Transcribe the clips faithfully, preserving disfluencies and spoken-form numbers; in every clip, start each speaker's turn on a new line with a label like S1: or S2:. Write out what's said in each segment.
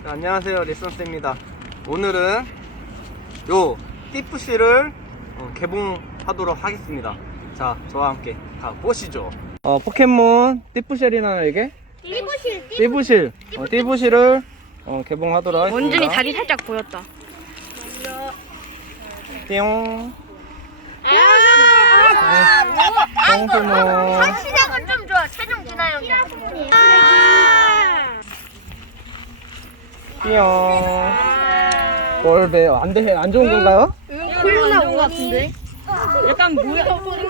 S1: 네, 안녕하세요, 리선스입니다. 오늘은 요 띠푸시를 어, 개봉하도록 하겠습니다. 자, 저와 함께 가보시죠. 어, 포켓몬 띠푸쉘이나요 이게?
S2: 띠부실
S1: 띠부실 어, 띠부실을 어, 개봉하도록 하겠습니다.
S3: 원준이 다리 살짝 보였다.
S1: 띠용.
S2: 아,
S1: 똥스모.
S2: 시작은 좀 좋아. 최종 진화 형이야.
S1: 띠용. 볼배 안돼 안 좋은 건가요?
S3: 콜로나 온 것 같은데? 약간 뭐야?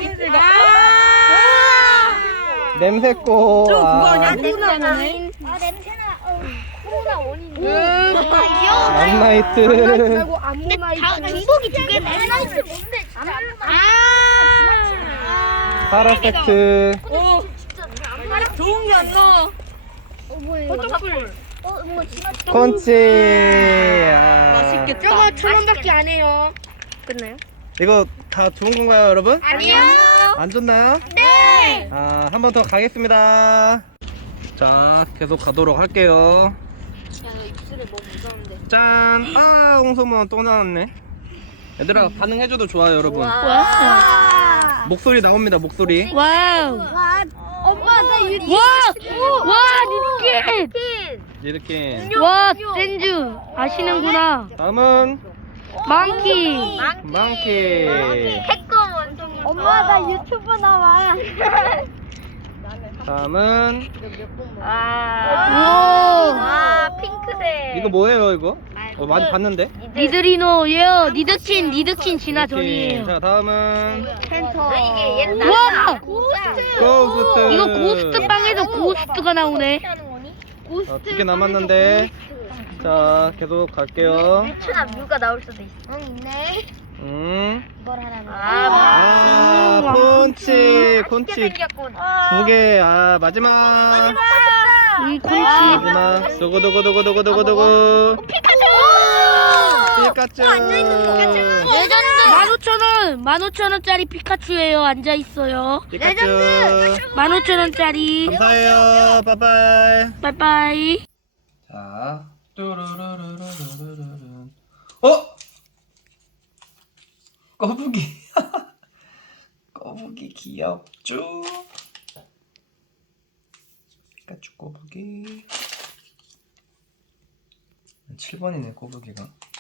S1: 냄새꼬. 아,
S3: 콜로나 나네.
S2: 아 냄새나. 어, 코로나 원인데.
S1: 암나이트.
S2: 근데 다 중복이 두 개네. 엠나이트 뭔데? 진짜 아.
S1: 파라세트.
S2: 진짜
S3: 좋은 게 안 나와.
S2: 어 뭐야?
S3: 버터풀.
S2: 어뭐 진화.
S1: 콘치. 아,
S3: 맛있겠다. 저거 천 원밖에 안 해요. 끝나요?
S1: 이거 다 좋은 건가요, 여러분?
S2: 아니요.
S1: 안 좋나요?
S2: 네.
S1: 아, 한 번 더 가겠습니다. 자, 계속 가도록 할게요. 짠! 아, 홍소문 또 나왔네. 얘들아, 반응해줘도 좋아요, 여러분.
S2: 와.
S1: 목소리 나옵니다, 목소리.
S3: 와우.
S2: 와. 엄마 나 유리.
S3: 와! 와, 니드킨!
S1: 이렇게.
S3: 와, 센주. 아시는구나.
S1: 다음은
S3: 망키.
S1: 망키.
S2: 태권 원숭이. 엄마 나 유튜브 나와.
S1: 다음은
S2: 아. 와 핑크색.
S1: 이거 뭐예요, 이거? 어, 많이 봤는데?
S3: 니드리노, 예요. 니드킨, 니드킨 진화 전이에요.
S1: 자, 다음은
S2: 센터. 이게 얘는
S3: 와!
S1: 고스트.
S3: 이거 고스트 빵에서 고스트가 나오네.
S1: 아, 두 개 남았는데. 자, 계속 갈게요.
S2: 유추나 뮤가 나올 수도 있어. 응 있네.
S1: 음.
S2: 이걸 하라고.
S1: 아, 콘치, 콘치
S2: 생겼군.
S1: 두 개. 아, 마지막.
S3: 음, 콘치.
S1: 마지막. 두구두구두구두구두구두구.
S2: 피카츄.
S1: 피카츄.
S3: 레전드! 만 오천 원! 만 오천 원짜리 피카츄예요. 앉아있어요.
S1: 피카츄.
S3: 만 오천 원짜리.
S1: 감사해요. 빠이빠이.
S3: 빠이빠이.
S1: 자, 뚜루루루루루루루. 어? 거북이. 거북이 귀엽죠? 피카츄 거북이. 칠 번이네, 거북이가.